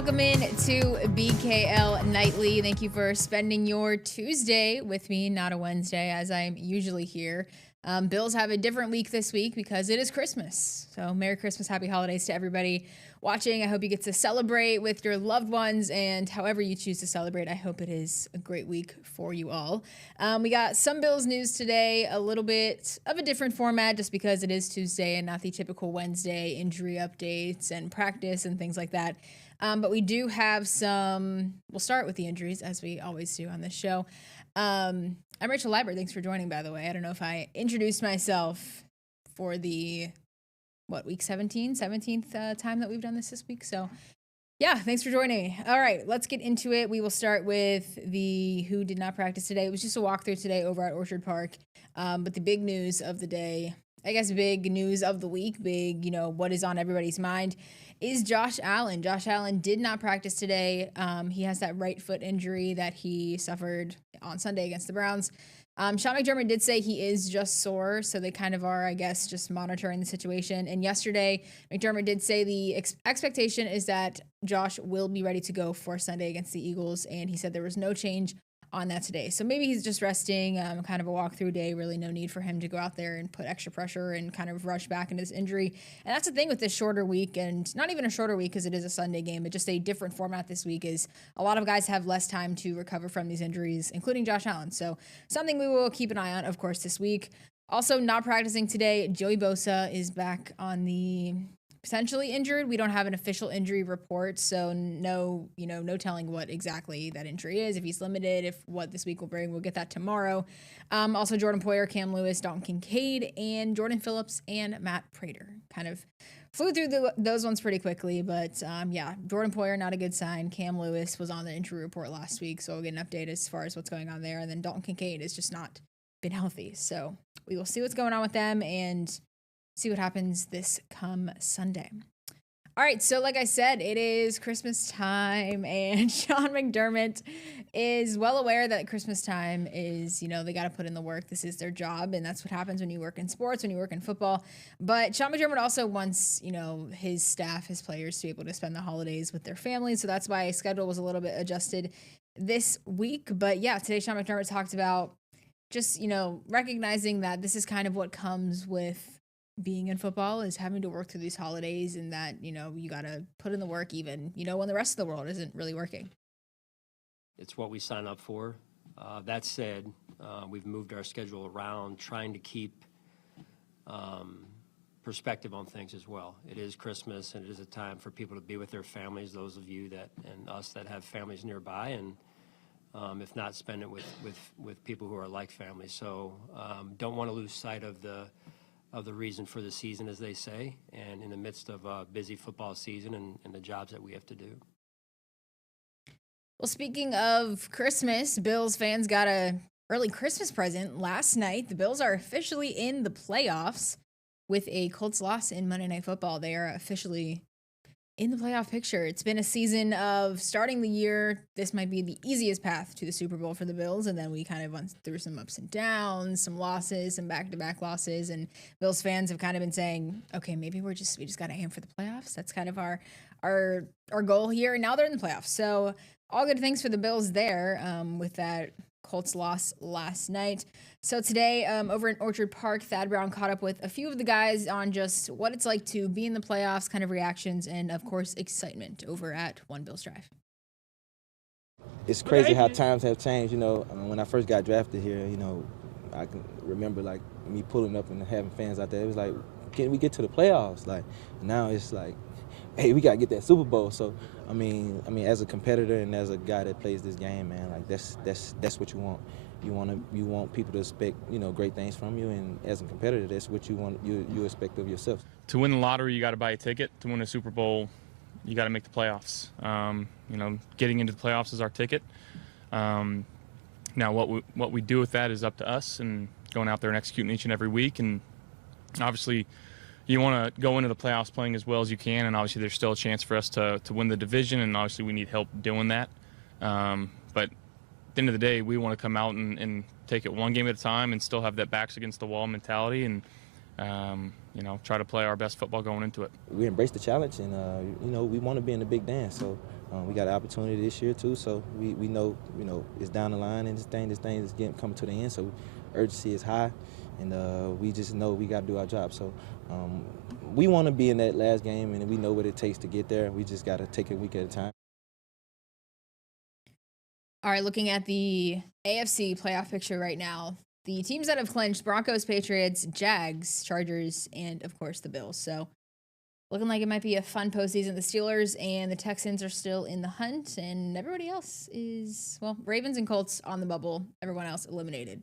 Welcome in to BKL Nightly. Thank you for spending your Tuesday with me, not a Wednesday, as I'm usually here. Bills have a different week this week because it is Christmas. So Merry Christmas, Happy Holidays to everybody watching. I hope you get to celebrate with your loved ones, and however you choose to celebrate, I hope it is a great week for you all. We got some Bills news today, a little bit of a different format just because it is Tuesday and not the typical Wednesday injury updates and practice and things like that. But we do have some, we'll start with the injuries as we always do on this show. I'm Rachel Liber. Thanks for joining, by the way. I don't know if I introduced myself for the, week 17th time that we've done this week. So yeah, thanks for joining. All right, let's get into it. We will start with the who did not practice today. It was just a walkthrough today over at Orchard Park. But the big news of the day, I guess big news of the week, what is on everybody's mind is Josh Allen. Josh Allen did not practice today. He has that right foot injury that he suffered on Sunday against the Browns. Sean McDermott did say he is just sore, so they kind of are, I guess, just monitoring the situation. And yesterday, McDermott did say the expectation is that Josh will be ready to go for Sunday against the Eagles, and he said there was no change on that today. So maybe he's just resting, kind of a walkthrough day, really no need for him to go out there and put extra pressure and kind of rush back into this injury. And that's the thing with this shorter week, and not even a shorter week because it is a Sunday game, but just a different format this week is a lot of guys have less time to recover from these injuries, including Josh Allen. So something we will keep an eye on, of course, this week. Also not practicing today, Joey Bosa is back on the potentially injured. We don't have an official injury report, so no telling what exactly that injury is. If he's limited, if what this week will bring, we'll get that tomorrow. Also Jordan Poyer, Cam Lewis, Dalton Kincaid, and Jordan Phillips and Matt Prater. Kind of flew through those ones pretty quickly, but Jordan Poyer, not a good sign. Cam Lewis was on the injury report last week, so we'll get an update as far as what's going on there. And then Dalton Kincaid has just not been healthy, so we will see what's going on with them and see what happens this come Sunday. All right, so like I said, it is Christmas time, and Sean McDermott is well aware that Christmas time is, they got to put in the work. This is their job, and that's what happens when you work in sports, when you work in football. But Sean McDermott also wants, his staff, his players to be able to spend the holidays with their families, so that's why his schedule was a little bit adjusted this week. But yeah, today Sean McDermott talked about just, recognizing that this is kind of what comes with being in football, is having to work through these holidays, and that, you got to put in the work even, when the rest of the world isn't really working. It's what we sign up for. That said, we've moved our schedule around, trying to keep perspective on things as well. It is Christmas, and it is a time for people to be with their families, those of you that and us that have families nearby, and if not, spend it with people who are like family. So don't want to lose sight of the reason for the season, as they say, and in the midst of a busy football season and the jobs that we have to do. Well, speaking of Christmas, Bills fans got a early Christmas present last night. The Bills are officially in the playoffs with a Colts loss in Monday Night Football. They are officially in the playoff picture. It's been a season of starting the year. This might be the easiest path to the Super Bowl for the Bills, and then we kind of went through some ups and downs, some losses, some back-to-back losses, and Bills fans have kind of been saying, okay, maybe we just got to aim for the playoffs. That's kind of our goal here, and now they're in the playoffs. So all good things for the Bills there with that Colts loss last night. So today, over in Orchard Park, Thad Brown caught up with a few of the guys on just what it's like to be in the playoffs, kind of reactions, and of course, excitement over at One Bills Drive. It's crazy how times have changed. When I first got drafted here, I can remember like me pulling up and having fans out there. It was like, can we get to the playoffs? Like now it's like, hey, we gotta get that Super Bowl. So I mean, as a competitor and as a guy that plays this game, man, like that's what you want. You want people to expect, great things from you, and as a competitor, that's what you expect of yourself. To win the lottery, you got to buy a ticket. To win a Super Bowl, you got to make the playoffs. Getting into the playoffs is our ticket. Now, what we do with that is up to us, and going out there and executing each and every week. And obviously, you want to go into the playoffs playing as well as you can, and obviously there's still a chance for us to win the division, and obviously we need help doing that. But at the end of the day, we want to come out and take it one game at a time and still have that backs against the wall mentality. And try to play our best football going into it. We embrace the challenge, and we want to be in the big dance. So we got an opportunity this year too. So we know it's down the line, and this thing is coming to the end. So urgency is high, and we just know we got to do our job. So we want to be in that last game, and we know what it takes to get there. We just got to take it a week at a time. All right, looking at the AFC playoff picture right now, the teams that have clinched: Broncos, Patriots, Jags, Chargers, and of course the Bills. So looking like it might be a fun postseason. The Steelers and the Texans are still in the hunt, and everybody else is, Ravens and Colts on the bubble. Everyone else eliminated,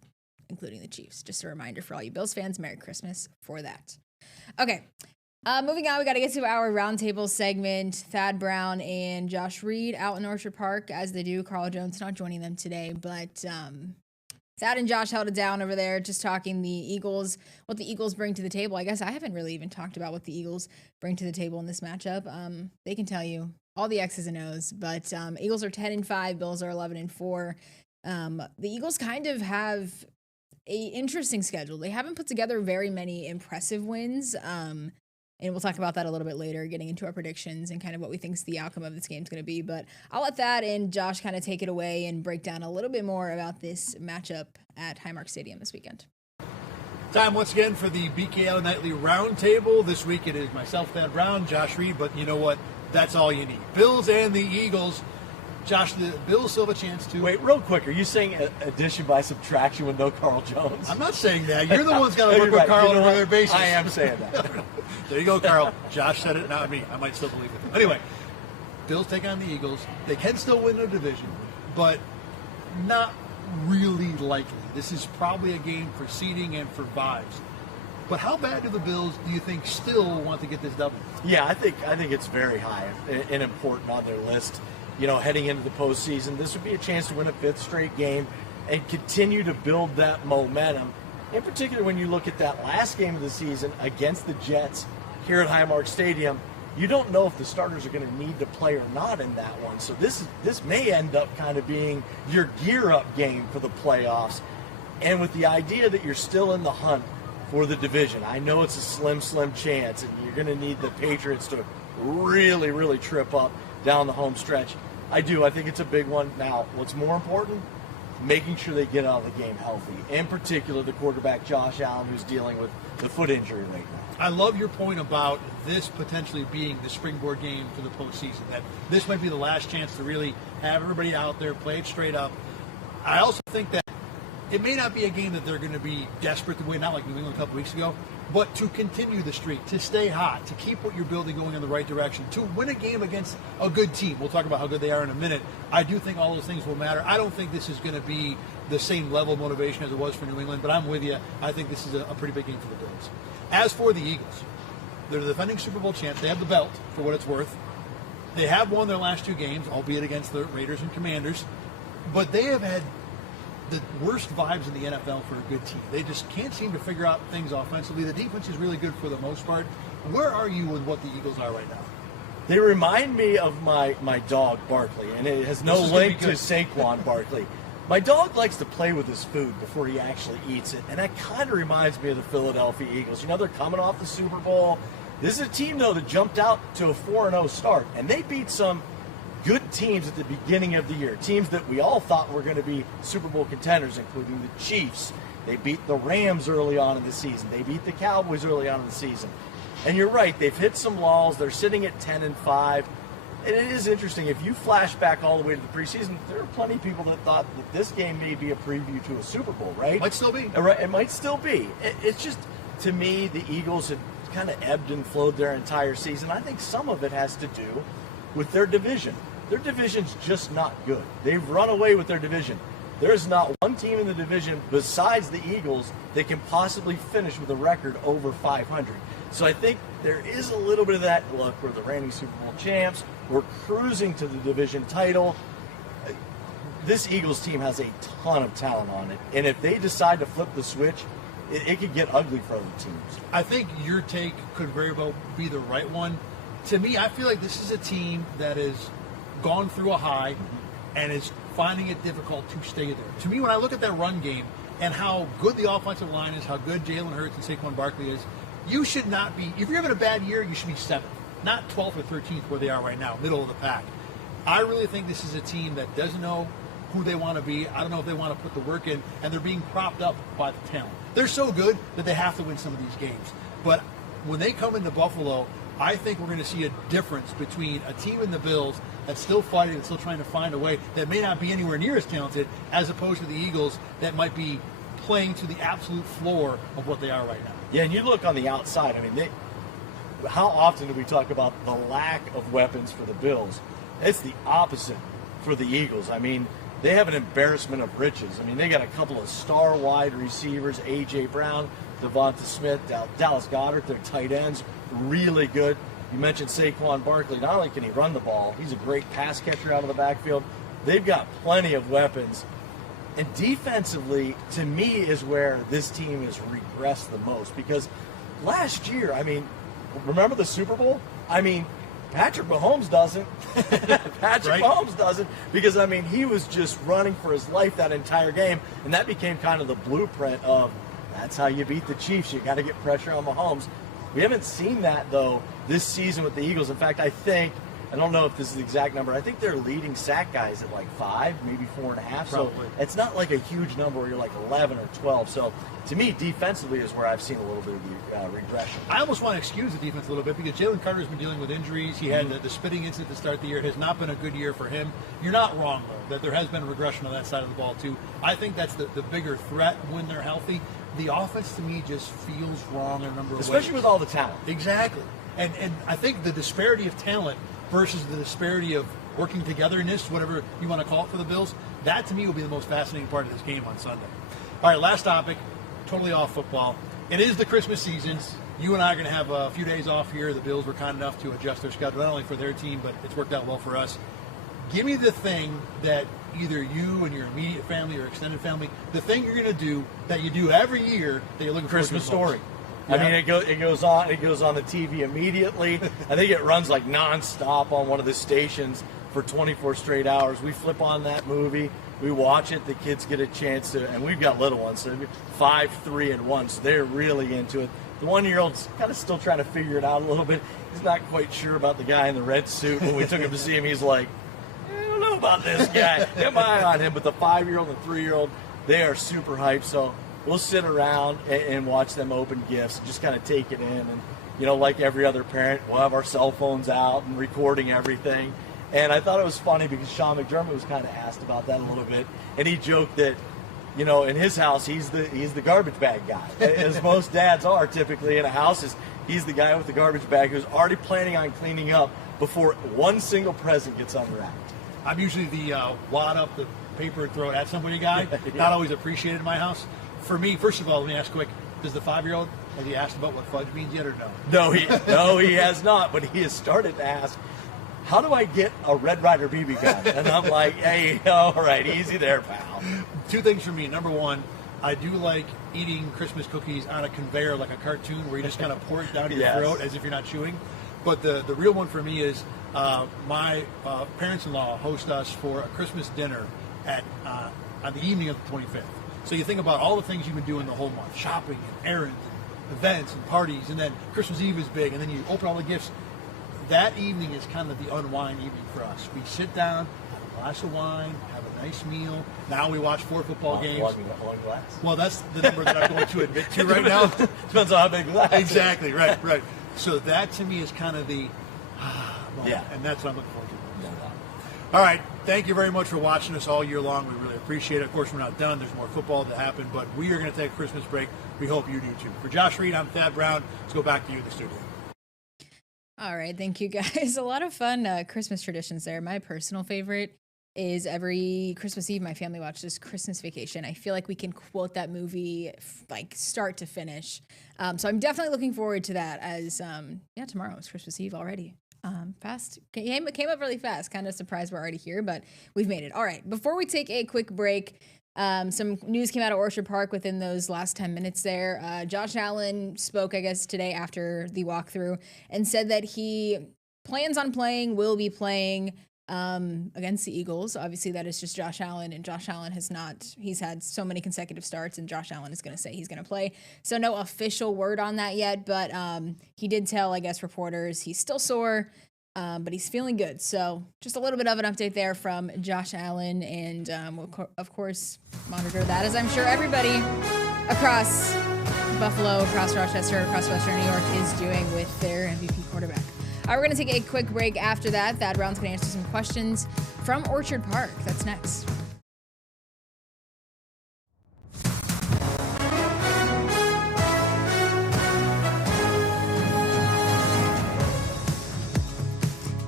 including the Chiefs. Just a reminder for all you Bills fans, Merry Christmas for that. Okay. Moving on, we got to get to our roundtable segment. Thad Brown and Josh Reed out in Orchard Park, as they do. Carl Jones not joining them today, but Thad and Josh held it down over there, just talking the Eagles, what the Eagles bring to the table. I guess I haven't really even talked about what the Eagles bring to the table in this matchup. They can tell you all the X's and O's, but Eagles are 10-5, Bills are 11-4. The Eagles kind of have a interesting schedule. They haven't put together very many impressive wins. And we'll talk about that a little bit later, getting into our predictions and kind of what we think the outcome of this game is going to be. But I'll let Thad and Josh kind of take it away and break down a little bit more about this matchup at Highmark Stadium this weekend. Time once again for the BKL Nightly Roundtable. This week it is myself, Thad Brown, Josh Reed, but you know what? That's all you need. Bills and the Eagles. Josh, the Bills still have a chance to... Wait, real quick, are you saying addition by subtraction with no Carl Jones? I'm not saying that. You're the one's got to work with Carl on a regular basis. I am saying that. There you go, Carl. Josh said it, not me. I might still believe it. Anyway, Bills take on the Eagles. They can still win their division, but not really likely. This is probably a game for seeding and for vibes. But how bad do the Bills, do you think, still want to get this W? Yeah, I think it's very high and important on their list. Heading into the postseason, this would be a chance to win a fifth straight game and continue to build that momentum. In particular, when you look at that last game of the season against the Jets here at Highmark Stadium, you don't know if the starters are going to need to play or not in that one. So this may end up kind of being your gear-up game for the playoffs. And with the idea that you're still in the hunt for the division, I know it's a slim chance, and you're going to need the Patriots to really, really trip up down the home stretch. I think it's a big one. Now, what's more important? Making sure they get out of the game healthy. In particular, the quarterback, Josh Allen, who's dealing with the foot injury right now. I love your point about this potentially being the springboard game for the postseason, that this might be the last chance to really have everybody out there, play it straight up. I also think that it may not be a game that they're going to be desperate to win, not like New England a couple weeks ago, but to continue the streak, to stay hot, to keep what you're building going in the right direction, to win a game against a good team. We'll talk about how good they are in a minute. I do think all those things will matter. I don't think this is going to be the same level of motivation as it was for New England, but I'm with you. I think this is a pretty big game for the Bills. As for the Eagles, they're the defending Super Bowl champs. They have the belt, for what it's worth. They have won their last two games, albeit against the Raiders and Commanders, but they have had the worst vibes in the NFL for a good team. They just can't seem to figure out things offensively. The defense is really good for the most part. Where are you with what the Eagles are right now? They remind me of my dog, Barkley, and it has no link to Saquon Barkley. My dog likes to play with his food before he actually eats it, and that kind of reminds me of the Philadelphia Eagles. They're coming off the Super Bowl. This is a team, though, that jumped out to a 4-0 start, and they beat some good teams at the beginning of the year, teams that we all thought were going to be Super Bowl contenders, including the Chiefs. They beat the Rams early on in the season. They beat the Cowboys early on in the season. And you're right, they've hit some lulls. They're sitting at 10-5. And it is interesting, if you flash back all the way to the preseason, there are plenty of people that thought that this game may be a preview to a Super Bowl, right? Might still be. Right, it might still be. It's just, to me, the Eagles have kind of ebbed and flowed their entire season. I think some of it has to do with their division. Their division's just not good. They've run away with their division. There is not one team in the division besides the Eagles that can possibly finish with a record over 500. So I think there is a little bit of that. Look, we're the reigning Super Bowl champs. We're cruising to the division title. This Eagles team has a ton of talent on it. And if they decide to flip the switch, it could get ugly for other teams. I think your take could very well be the right one. To me, I feel like this is a team that has gone through a high and is finding it difficult to stay there. To me, when I look at that run game and how good the offensive line is, how good Jalen Hurts and Saquon Barkley is, You should not be, if you're having a bad year, you should be 7th, not 12th or 13th where they are right now, middle of the pack. I really think this is a team that doesn't know who they want to be. I don't know if they want to put the work in, and they're being propped up by the talent. They're so good that they have to win some of these games. But when they come into Buffalo, I think we're going to see a difference between a team in the Bills that's still fighting and still trying to find a way that may not be anywhere near as talented as opposed to the Eagles that might be playing to the absolute floor of what they are right now. Yeah, and you look on the outside. I mean, how often do we talk about the lack of weapons for the Bills? It's the opposite for the Eagles. I mean, they have an embarrassment of riches. I mean, they got a couple of star wide receivers, A.J. Brown, Devonta Smith, Dallas Goedert, their tight ends, really good. You mentioned Saquon Barkley. Not only can he run the ball, he's a great pass catcher out of the backfield. They've got plenty of weapons. And defensively, to me, is where this team has regressed the most. Because last year, I mean, remember the Super Bowl? I mean, Patrick Mahomes doesn't. Patrick Mahomes doesn't, because, I mean, he was just running for his life that entire game, and that became kind of the blueprint of that's how you beat the Chiefs. You got to get pressure on Mahomes. We haven't seen that, though, this season with the Eagles. In fact, I don't know if this is the exact number. I think they're leading sack guys at like 5, maybe 4.5. So it's not like a huge number where you're like 11 or 12. So to me, defensively is where I've seen a little bit of the regression. I almost want to excuse the defense a little bit because Jalen Carter's been dealing with injuries. He had the spitting incident to start the year. It has not been a good year for him. You're not wrong, though, that there has been a regression on that side of the ball, too. I think that's the bigger threat when they're healthy. The offense, to me, just feels wrong in a number of ways. Especially with all the talent. Exactly. And I think the disparity of talent versus the disparity of working togetherness, whatever you want to call it for the Bills, that to me will be the most fascinating part of this game on Sunday. All right, last topic, totally off football. It is the Christmas season. You and I are going to have a few days off here. The Bills were kind enough to adjust their schedule, not only for their team, but it's worked out well for us. Give me the thing that either you and your immediate family or extended family, the thing you're going to do that you do every year that you're looking for. Christmas Story. Yeah. I mean, it goes on the TV immediately. I think it runs like nonstop on one of the stations for 24 straight hours. We flip on that movie, we watch it. The kids get a chance to, and we've got little ones, so 5, 3, and 1, so they're really into it. The 1-year-old's kind of still trying to figure it out a little bit. He's not quite sure about the guy in the red suit. When we took him to see him, he's like, I don't know about this guy. Am I on him? But the 5-year-old and 3-year-old, they are super hyped. So we'll sit around and watch them open gifts and just kind of take it in. And, you know, like every other parent, we'll have our cell phones out and recording everything. And I thought it was funny because Sean McDermott was kind of asked about that a little bit. And he joked that, you know, in his house, he's the garbage bag guy. As most dads are typically in a house, he's the guy with the garbage bag who's already planning on cleaning up before one single present gets unwrapped. I'm usually the wad up the paper and throw it at somebody guy. Yeah. Not always appreciated in my house. For me, first of all, let me ask quick, does the 5-year-old, has he asked about what fudge means yet or no? No, he has not, but he has started to ask, how do I get a Red Ryder BB gun? And I'm like, hey, all right, easy there, pal. 2 things for me. Number 1, I do like eating Christmas cookies on a conveyor like a cartoon where you just kind of pour it down your throat as if you're not chewing. But the real one for me is my parents-in-law host us for a Christmas dinner on the evening of the 25th. So you think about all the things you've been doing the whole month, shopping and errands and events and parties, and then Christmas Eve is big, and then you open all the gifts. That evening is kind of the unwind evening for us. We sit down, have a glass of wine, have a nice meal. Now we watch 4 football games. One glass? Well, that's the number that I'm going to admit to right now. Depends on how big the glass is. Exactly, right. So that to me is kind of the moment, and that's what I'm looking forward to. All right, thank you very much for watching us all year long. We really appreciate it. Of course, we're not done. There's more football to happen, but we are going to take a Christmas break. We hope you do too. For Josh Reed, I'm Thad Brown. Let's go back to you in the studio. All right, thank you guys. A lot of fun Christmas traditions there. My personal favorite is every Christmas Eve my family watches Christmas Vacation. I feel like we can quote that movie like start to finish. So I'm definitely looking forward to that as, tomorrow is Christmas Eve already. Fast. Came up really fast. Kind of surprised we're already here, but we've made it. All right, before we take a quick break, some news came out of Orchard Park within those last 10 minutes there. Josh Allen spoke, I guess, today after the walkthrough and said that he plans on playing, will be playing, against the Eagles. Obviously, that is just Josh Allen, and Josh Allen he's had so many consecutive starts, and Josh Allen is going to say he's going to play. So no official word on that yet, but he did tell, I guess, reporters he's still sore, but he's feeling good. So just a little bit of an update there from Josh Allen, and we'll, of course, monitor that, as I'm sure everybody across Buffalo, across Rochester, across Western New York is doing with their MVP quarterback. All right, we're going to take a quick break after that. Thad Brown's going to answer some questions from Orchard Park. That's next.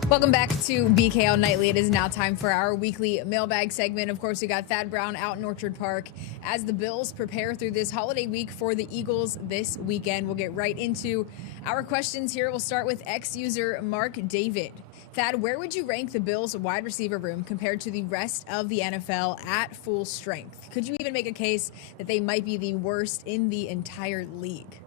Welcome back to BKL Nightly. It is now time for our weekly mailbag segment. Of course, we got Thad Brown out in Orchard Park as the Bills prepare through this holiday week for the Eagles this weekend. We'll get right into our questions here. We'll start with ex-user Mark David. Thad, where would you rank the Bills' wide receiver room compared to the rest of the NFL at full strength? Could you even make a case that they might be the worst in the entire league?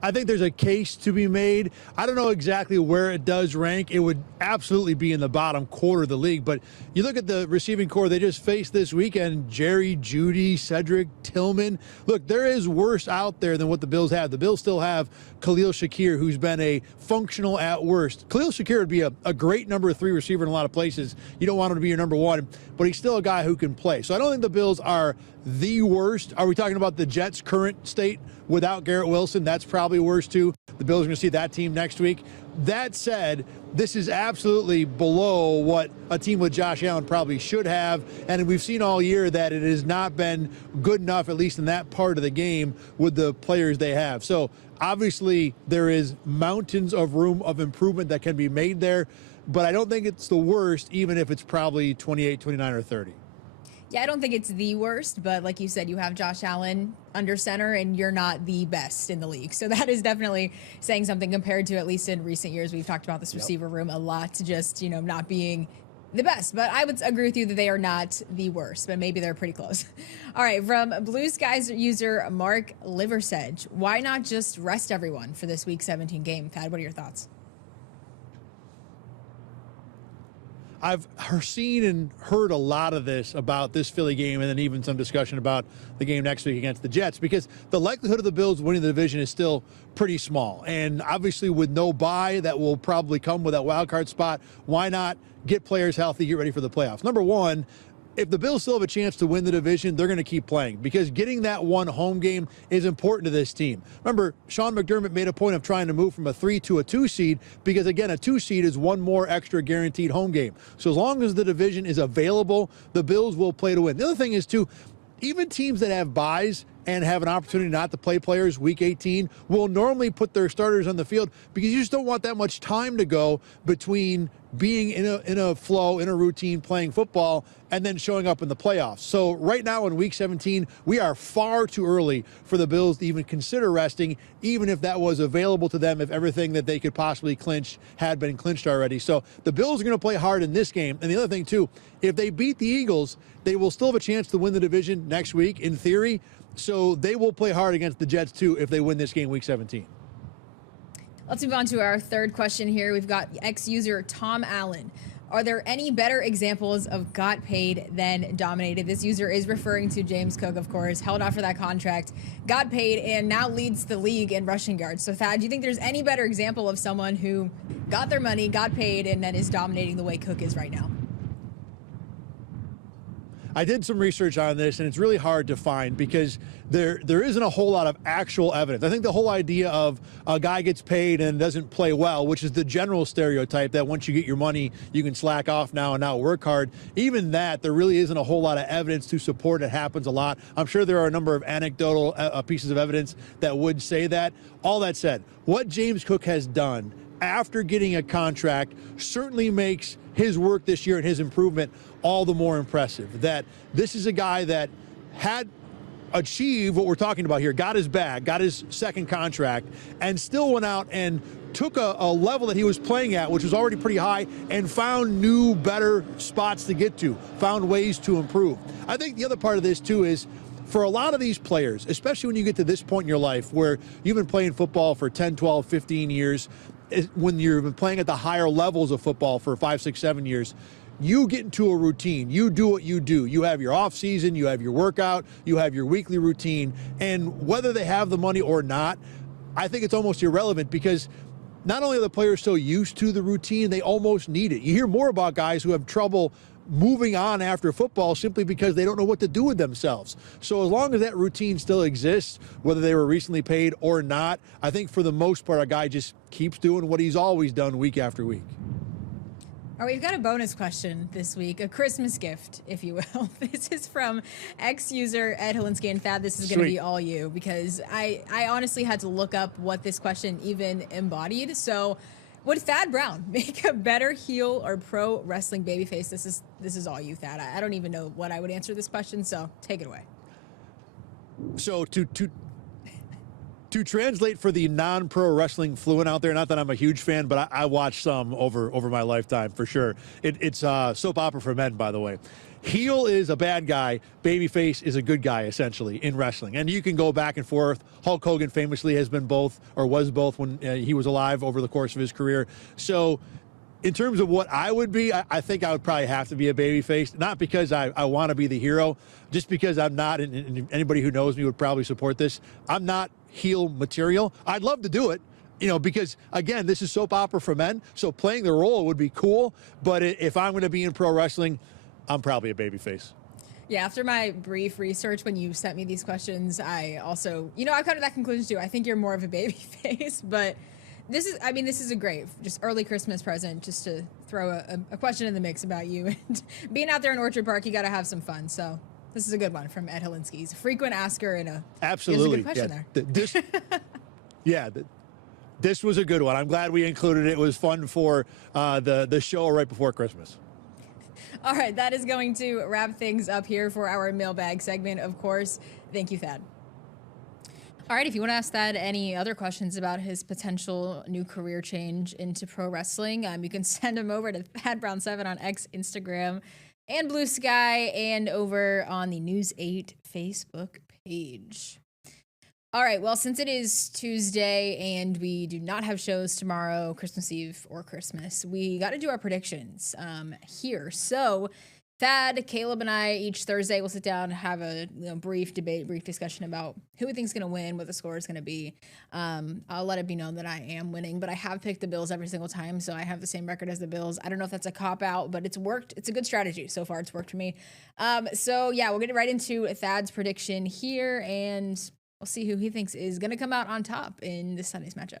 I think there's a case to be made. I don't know exactly where it does rank. It would absolutely be in the bottom quarter of the league. But you look at the receiving core they just faced this weekend, Jerry, Jeudy, Cedric, Tillman. Look, there is worse out there than what the Bills have. The Bills still have Khalil Shakir, who's been a functional at worst. Khalil Shakir would be a great number 3 receiver in a lot of places. You don't want him to be your number 1, but he's still a guy who can play. So I don't think the Bills are the worst. Are we talking about the Jets' current state without Garrett Wilson? That's probably worse too. The Bills are going to see that team next week. That said, this is absolutely below what a team with Josh Allen probably should have, and we've seen all year that it has not been good enough, at least in that part of the game, with the players they have. So obviously there is mountains of room of improvement that can be made there, but I don't think it's the worst, even if it's probably 28, 29, or 30. Yeah, I don't think it's the worst, but like you said, you have Josh Allen under center, and you're not the best in the league. So that is definitely saying something compared to, at least in recent years, we've talked about this receiver room a lot, just, not being the best. But I would agree with you that they are not the worst, but maybe they're pretty close. All right, from Blue Skies user Mark Liversedge, why not just rest everyone for this Week 17 game? Thad, what are your thoughts? I've seen and heard a lot of this about this Philly game, and then even some discussion about the game next week against the Jets, because the likelihood of the Bills winning the division is still pretty small. And obviously with no bye that will probably come with that wild card spot, why not get players healthy, get ready for the playoffs? Number one, if the Bills still have a chance to win the division, they're going to keep playing, because getting that one home game is important to this team. Remember, Sean McDermott made a point of trying to move from a 3 to a 2 seed, because again, a 2 seed is one more extra guaranteed home game. So as long as the division is available, the Bills will play to win. The other thing is too, even teams that have byes and have an opportunity not to play players Week 18 will normally put their starters on the field, because you just don't want that much time to go between being in a flow, in a routine, playing football, and then showing up in the playoffs. So right now in Week 17, we are far too early for the Bills to even consider resting, even if that was available to them, if everything that they could possibly clinch had been clinched already. So the Bills are going to play hard in this game. And the other thing too, if they beat the Eagles, they will still have a chance to win the division next week, in theory. So they will play hard against the Jets too if they win this game Week 17. Let's move on to our third question here. We've got ex-user Tom Allen. Are there any better examples of got paid than dominated? This user is referring to James Cook, of course, held out for that contract, got paid, and now leads the league in rushing yards. So, Thad, do you think there's any better example of someone who got their money, got paid, and then is dominating the way Cook is right now? I did some research on this, and it's really hard to find, because there isn't a whole lot of actual evidence. I think the whole idea of a guy gets paid and doesn't play well, which is the general stereotype that once you get your money, you can slack off now and not work hard. Even that, there really isn't a whole lot of evidence to support it happens a lot. I'm sure there are a number of anecdotal pieces of evidence that would say that. All that said, what James Cook has done after getting a contract certainly makes his work this year and his improvement all the more impressive. That this is a guy that had achieved what we're talking about here, got his bag, got his second contract, and still went out and took a level that he was playing at, which was already pretty high, and found new, better spots to get to, found ways to improve. I think the other part of this too is, for a lot of these players, especially when you get to this point in your life where you've been playing football for 10, 12, 15 years, when you've been playing at the higher levels of football for 5, 6, 7 years, you get into a routine. You do what you do. You have your off season, you have your workout, you have your weekly routine. And whether they have the money or not, I think it's almost irrelevant, because not only are the players so used to the routine, they almost need it. You hear more about guys who have trouble moving on after football simply because they don't know what to do with themselves. So as long as that routine still exists, whether they were recently paid or not, I think for the most part, a guy just keeps doing what he's always done week after week. All right, we've got a bonus question this week, a Christmas gift, if you will. This is from ex-user Ed Holinsky. And Thad, this is going to be all you, because I honestly had to look up what this question even embodied. So would Thad Brown make a better heel or pro wrestling babyface? This is all you, Thad. I don't even know what I would answer this question, so take it away. So to translate for the non-pro wrestling fluent out there, not that I'm a huge fan, but I watched some over my lifetime for sure. It's soap opera for men, by the way. Heel is a bad guy. Babyface is a good guy, essentially, in wrestling. And you can go back and forth. Hulk Hogan famously has been both, or was both, when he was alive over the course of his career. So in terms of what I would be, I think I would probably have to be a babyface, not because I want to be the hero, just because I'm not, and anybody who knows me would probably support this, I'm not heel material. I'd love to do it, because, again, this is soap opera for men, so playing the role would be cool, but if I'm going to be in pro wrestling, I'm probably a babyface. Yeah, after my brief research, when you sent me these questions, I also, I come to that conclusion too. I think you're more of a babyface, but this is a great, just early Christmas present, just to throw a question in the mix about you. And being out there in Orchard Park, you got to have some fun. So this is a good one from Ed Holinsky. He's a frequent asker and absolutely a good question there. This was a good one. I'm glad we included it. It was fun for the show right before Christmas. All right, that is going to wrap things up here for our mailbag segment, of course. Thank you, Thad. All right, if you want to ask Thad any other questions about his potential new career change into pro wrestling, you can send them over to ThadBrown7 on X, Instagram, and Blue Sky, and over on the News 8 Facebook page. All right, well, since it is Tuesday and we do not have shows tomorrow, Christmas Eve or Christmas, we got to do our predictions here. So Thad, Caleb, and I each Thursday will sit down and have a brief discussion about who we think is going to win, what the score is going to be. I'll let it be known that I am winning, but I have picked the Bills every single time, so I have the same record as the Bills. I don't know if that's a cop-out, but it's worked. It's a good strategy. So far, it's worked for me. So, yeah, we'll get right into Thad's prediction here, and we'll see who he thinks is going to come out on top in this Sunday's matchup.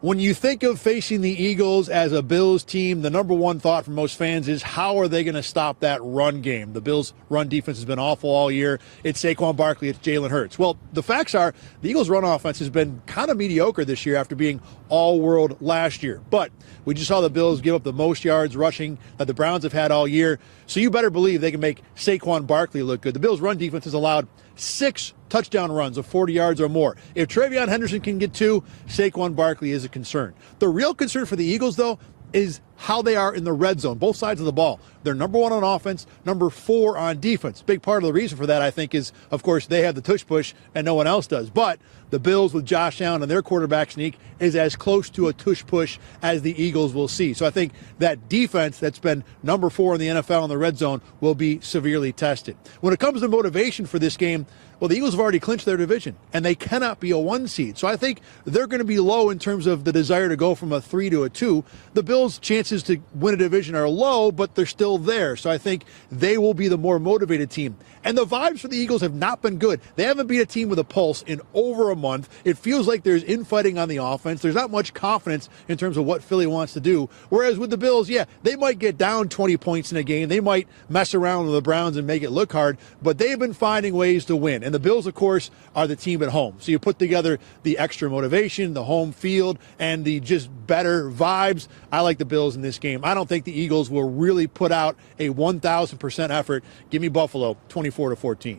When you think of facing the Eagles as a Bills team, the number one thought for most fans is, how are they going to stop that run game? The Bills' run defense has been awful all year. It's Saquon Barkley, it's Jalen Hurts. Well, the facts are the Eagles' run offense has been kind of mediocre this year after being all-world last year. But we just saw the Bills give up the most yards rushing that the Browns have had all year. So you better believe they can make Saquon Barkley look good. The Bills' run defense has allowed 6 touchdown runs of 40 yards or more. If Travion Henderson can get 2, Saquon Barkley is a concern. The real concern for the Eagles, though, is how they are in the red zone, both sides of the ball. They're number 1 on offense, number 4 on defense. Big part of the reason for that, I think, is, of course, they have the tush push and no one else does. But the Bills with Josh Allen and their quarterback sneak is as close to a tush push as the Eagles will see. So I think that defense that's been number 4 in the NFL in the red zone will be severely tested. When it comes to motivation for this game, well, the Eagles have already clinched their division, and they cannot be a 1 seed. So I think they're going to be low in terms of the desire to go from a 3 to a 2. The Bills' chances to win a division are low, but they're still there. So I think they will be the more motivated team. And the vibes for the Eagles have not been good. They haven't beat a team with a pulse in over a month. It feels like there's infighting on the offense. There's not much confidence in terms of what Philly wants to do. Whereas with the Bills, yeah, they might get down 20 points in a game. They might mess around with the Browns and make it look hard, but they've been finding ways to win. And the Bills, of course, are the team at home. So you put together the extra motivation, the home field, and the just better vibes. I like the Bills in this game. I don't think the Eagles will really put out a 1,000% effort. Give me Buffalo 24-14.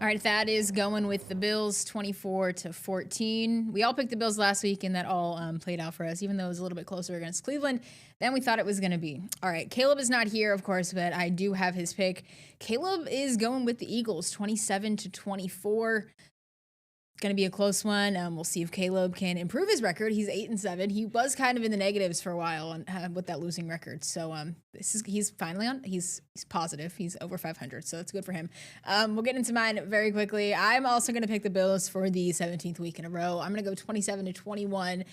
All right, Thad is going with the Bills 24-14. We all picked the Bills last week, and that all played out for us, even though it was a little bit closer against Cleveland than we thought it was going to be. All right, Caleb is not here, of course, but I do have his pick. Caleb is going with the Eagles 27-24. going to be a close one. We'll see if Caleb can improve his record. He's 8-7. He was kind of in the negatives for a while with that losing record. So he's finally on. He's positive. He's over 500. So that's good for him. We'll get into mine very quickly. I'm also going to pick the Bills for the 17th week in a row. I'm going to go 27-21.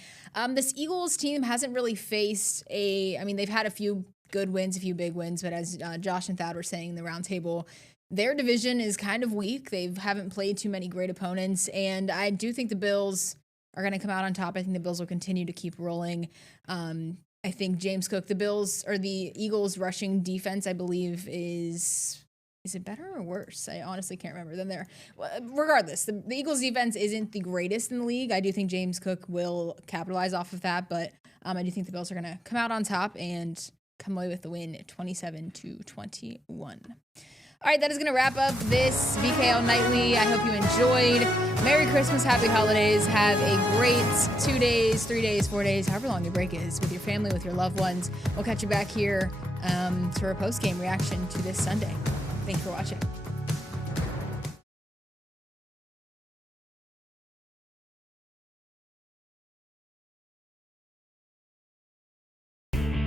This Eagles team hasn't really faced they've had a few good wins, a few big wins, but as Josh and Thad were saying in the roundtable, their division is kind of weak. They haven't played too many great opponents, and I do think the Bills are going to come out on top. I think the Bills will continue to keep rolling. I think James Cook, the Eagles rushing defense, I believe is it better or worse? I honestly can't remember than there. Regardless, the Eagles defense isn't the greatest in the league. I do think James Cook will capitalize off of that, but I do think the Bills are going to come out on top and come away with the win at 27-21. All right, that is going to wrap up this BKL Nightly. I hope you enjoyed. Merry Christmas, Happy Holidays. Have a great 2 days, 3 days, 4 days, however long your break is, with your family, with your loved ones. We'll catch you back here for a post-game reaction to this Sunday. Thanks for watching.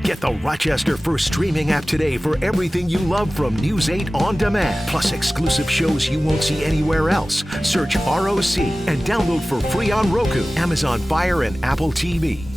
Get the Rochester First streaming app today for everything you love from News 8 On Demand, plus exclusive shows you won't see anywhere else. Search ROC and download for free on Roku, Amazon Fire, and Apple TV.